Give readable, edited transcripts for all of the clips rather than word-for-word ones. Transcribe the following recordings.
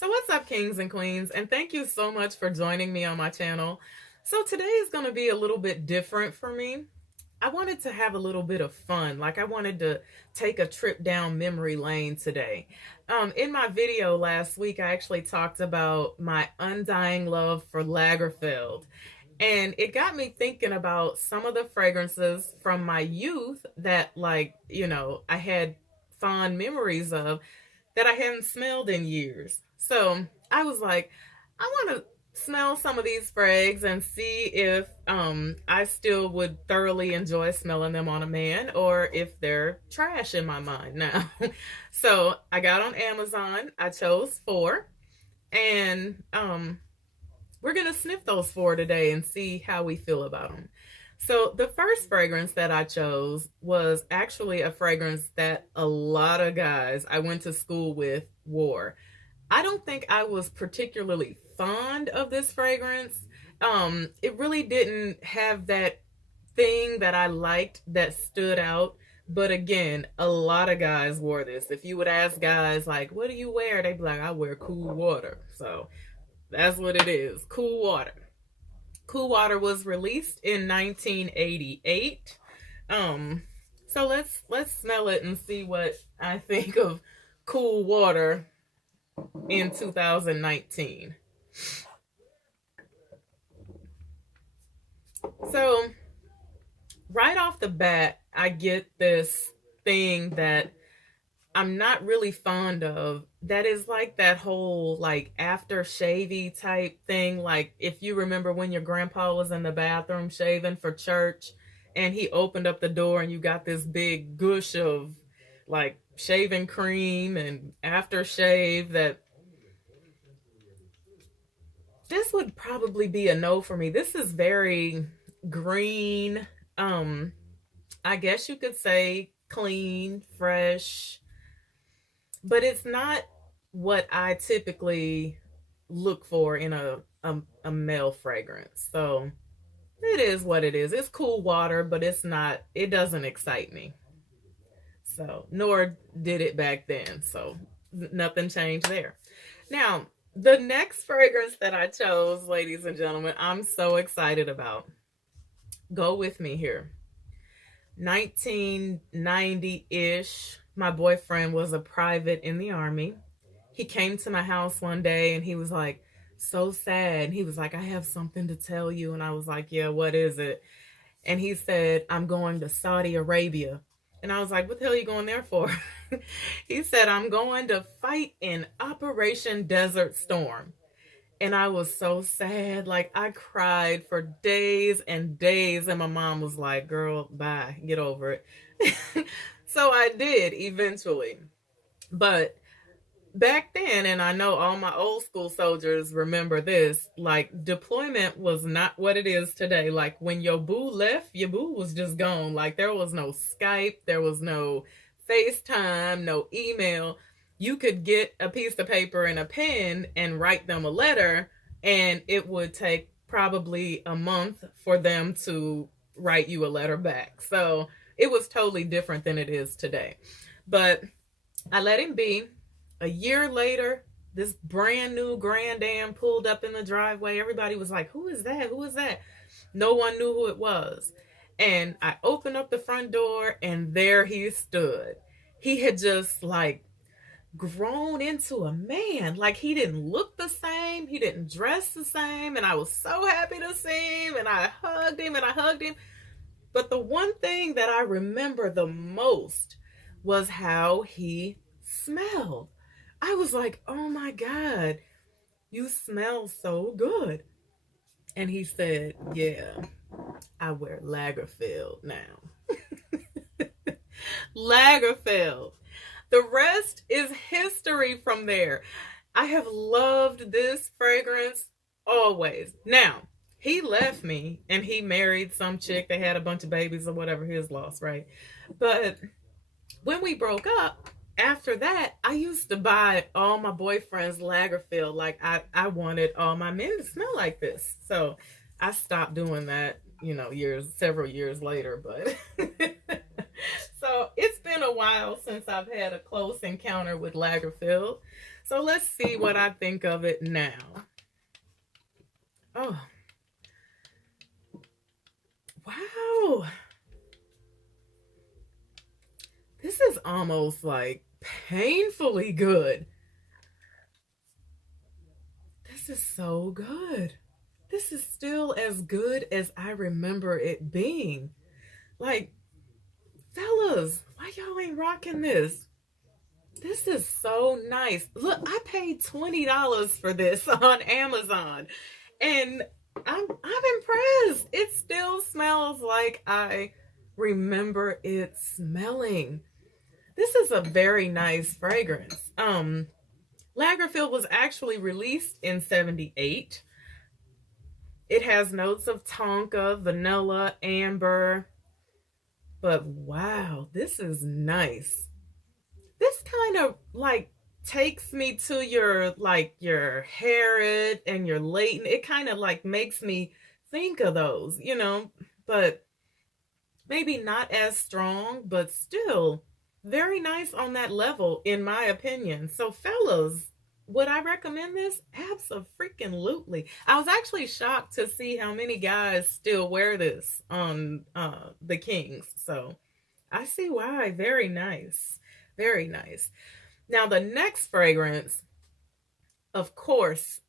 So what's up, kings and queens? And thank you so much for joining me on my channel. So today is going to be a little bit different for me. I wanted to have a little bit of fun. Like I wanted to take a trip down memory lane today. In my video last week, I actually talked about my undying love for Lagerfeld. And it got me thinking about some of the fragrances from my youth that I had fond memories of that I hadn't smelled in years. So I was like, I want to smell some of these frags and see if I still would thoroughly enjoy smelling them on a man or if they're trash in my mind now. So I got on Amazon. I chose 4, and we're going to sniff those 4 today and see how we feel about them. So the first fragrance that I chose was actually a fragrance that a lot of guys I went to school with wore. I don't think I was particularly fond of this fragrance. It really didn't have that thing that I liked that stood out. But again, a lot of guys wore this. If you would ask guys, like, what do you wear? They'd be like, I wear Cool Water. So that's what it is, Cool Water. Cool Water was released in 1988. So let's smell it and see what I think of Cool Water in 2019. So right off the bat, I get this thing that I'm not really fond of, that is like that whole like after shavy type thing. Like if you remember when your grandpa was in the bathroom shaving for church and he opened up the door and you got this big gush of like shaving cream and aftershave. That this would probably be a no for me. This is very green. I guess you could say clean, fresh, but it's not what I typically look for in a male fragrance. So it is what it is. It's Cool Water, but it doesn't excite me. So, nor did it back then. So nothing changed there. Now, the next fragrance that I chose, ladies and gentlemen, I'm so excited about. Go with me here. 1990-ish. My boyfriend was a private in the Army. He came to my house one day and he was like, so sad. And he was like, I have something to tell you. And I was like, yeah, what is it? And he said, I'm going to Saudi Arabia. And I was like, what the hell are you going there for? He said, I'm going to fight in Operation Desert Storm. And I was so sad. Like I cried for days and days. And my mom was like, girl, bye, get over it. So I did eventually. But back then, and I know all my old school soldiers remember this, like deployment was not what it is today. Like when your boo left, your boo was just gone. Like there was no Skype, there was no FaceTime, no email. You could get a piece of paper and a pen and write them a letter, and it would take probably a month for them to write you a letter back. So it was totally different than it is today. But I let him be. A year later, this brand new Grand Am pulled up in the driveway. Everybody was like, who is that? Who is that? No one knew who it was. And I opened up the front door and there he stood. He had just like grown into a man. Like he didn't look the same. He didn't dress the same. And I was so happy to see him, and I hugged him and I hugged him. But the one thing that I remember the most was how he smelled. I was like, oh my God, you smell so good. And he said, yeah, I wear Lagerfeld now. Lagerfeld. The rest is history from there. I have loved this fragrance always. Now, he left me and he married some chick. They had a bunch of babies or whatever, his loss, right? But when we broke up, after that, I used to buy all my boyfriends Lagerfeld. Like I wanted all my men to smell like this. So I stopped doing that, several years later. But So it's been a while since I've had a close encounter with Lagerfeld. So let's see what I think of it now. Oh, wow. This is almost like painfully good. This is so good. This is still as good as I remember it being. Like, fellas, why y'all ain't rocking this? This is so nice. Look, I paid $20 for this on Amazon, and I'm impressed. It still smells like I remember it smelling. This is a very nice fragrance. Lagerfeld was actually released in 78. It has notes of tonka, vanilla, amber. But wow, this is nice. This kind of like takes me to your Harrod and your Leighton. It kind of like makes me think of those, but maybe not as strong, but still very nice on that level, in my opinion. So, fellas, would I recommend this? Absolutely. I was actually shocked to see how many guys still wear this on the Kings. So, I see why. Very nice. Very nice. Now, the next fragrance, of course,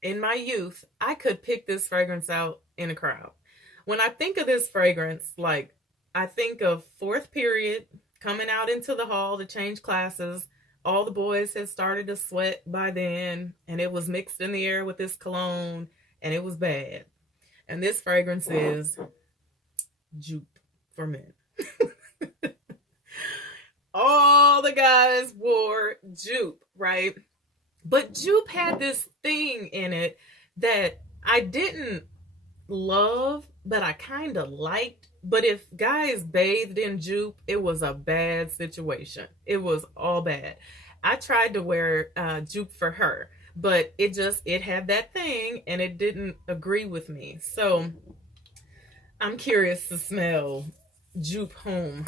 in my youth, I could pick this fragrance out in a crowd. When I think of this fragrance, like, I think of fourth period, coming out into the hall to change classes. All the boys had started to sweat by then, and it was mixed in the air with this cologne, and it was bad. And this fragrance is Joop for men. All the guys wore Joop, right? But Joop had this thing in it that I didn't love, but I kind of liked. But if guys bathed in Joop, it was a bad situation. It was all bad. I tried to wear Joop for her, but it had that thing and it didn't agree with me. So I'm curious to smell Joop home.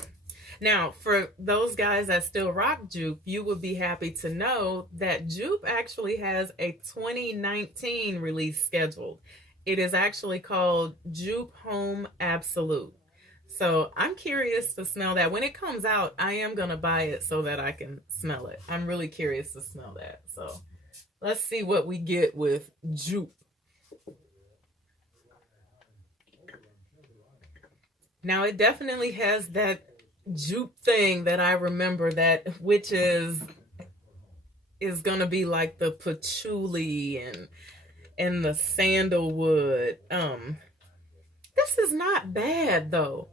Now, for those guys that still rock Joop, you would be happy to know that Joop actually has a 2019 release scheduled. It is actually called Joop Home Absolute. So I'm curious to smell that. When it comes out, I am going to buy it so that I can smell it. I'm really curious to smell that. So let's see what we get with Joop. Now, it definitely has that Joop thing that I remember, that which is gonna be like the patchouli and the sandalwood. This is not bad though.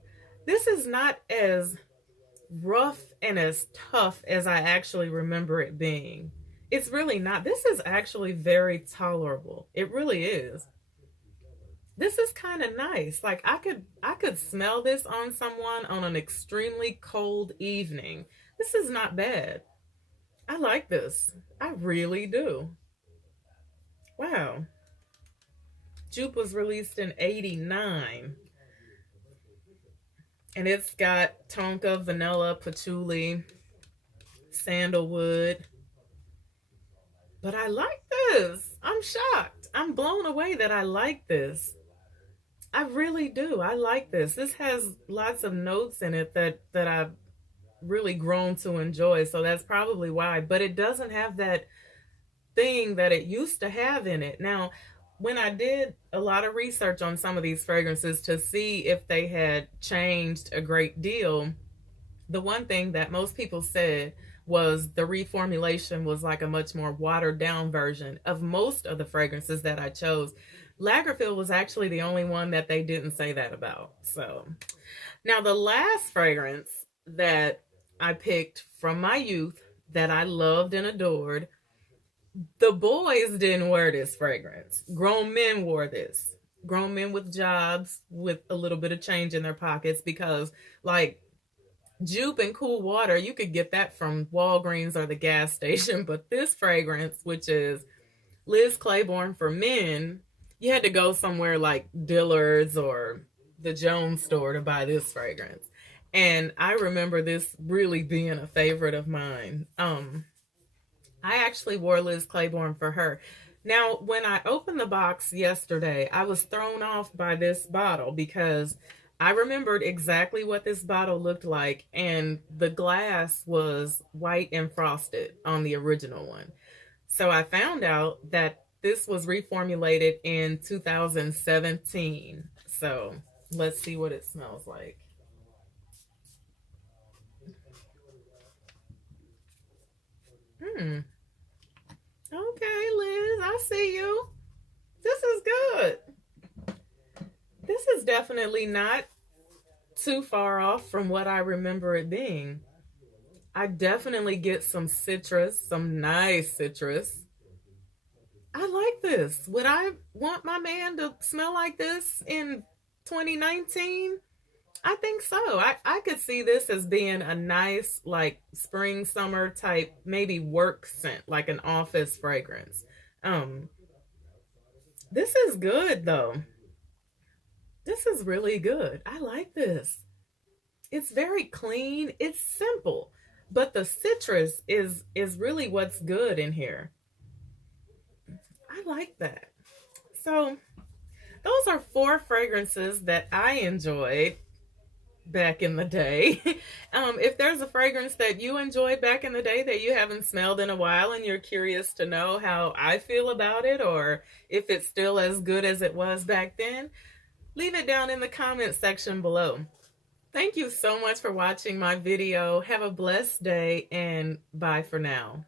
This is not as rough and as tough as I actually remember it being. It's really not. This is actually very tolerable. It really is. This is kind of nice. Like I could smell this on someone on an extremely cold evening. This is not bad. I like this. I really do. Wow. Joop was released in 89. And it's got tonka, vanilla, patchouli, sandalwood. But I like this. I'm shocked. I'm blown away that I like this. I really do. I like this. This has lots of notes in it that I've really grown to enjoy. So that's probably why. But it doesn't have that thing that it used to have in it. Now, when I did a lot of research on some of these fragrances to see if they had changed a great deal, the one thing that most people said was the reformulation was like a much more watered down version of most of the fragrances that I chose. Lagerfeld was actually the only one that they didn't say that about. So now the last fragrance that I picked from my youth that I loved and adored, the boys didn't wear this fragrance. Grown men wore this. Grown men with jobs with a little bit of change in their pockets, because like Joop and cool water, you could get that from Walgreens or the gas station. But this fragrance, which is Liz Claiborne for men, you had to go somewhere like Dillard's or the Jones store to buy this fragrance. And I remember this really being a favorite of mine. I actually wore Liz Claiborne for her. Now, when I opened the box yesterday, I was thrown off by this bottle because I remembered exactly what this bottle looked like, and the glass was white and frosted on the original one. So I found out that this was reformulated in 2017. So let's see what it smells like. Hmm. Okay, Liz, I see you. This is good. This is definitely not too far off from what I remember it being. I definitely get some citrus, some nice citrus. I like this. Would I want my man to smell like this in 2019? I think so. I could see this as being a nice, like, spring, summer type, maybe work scent, like an office fragrance. Um, this is good though. This is really good. I like this. It's very clean. It's simple, but the citrus is really what's good in here. I like that. So, those are four fragrances that I enjoyed back in the day. If there's a fragrance that you enjoyed back in the day that you haven't smelled in a while and you're curious to know how I feel about it or if it's still as good as it was back then, leave it down in the comment section below. Thank you so much for watching my video. Have a blessed day and bye for now.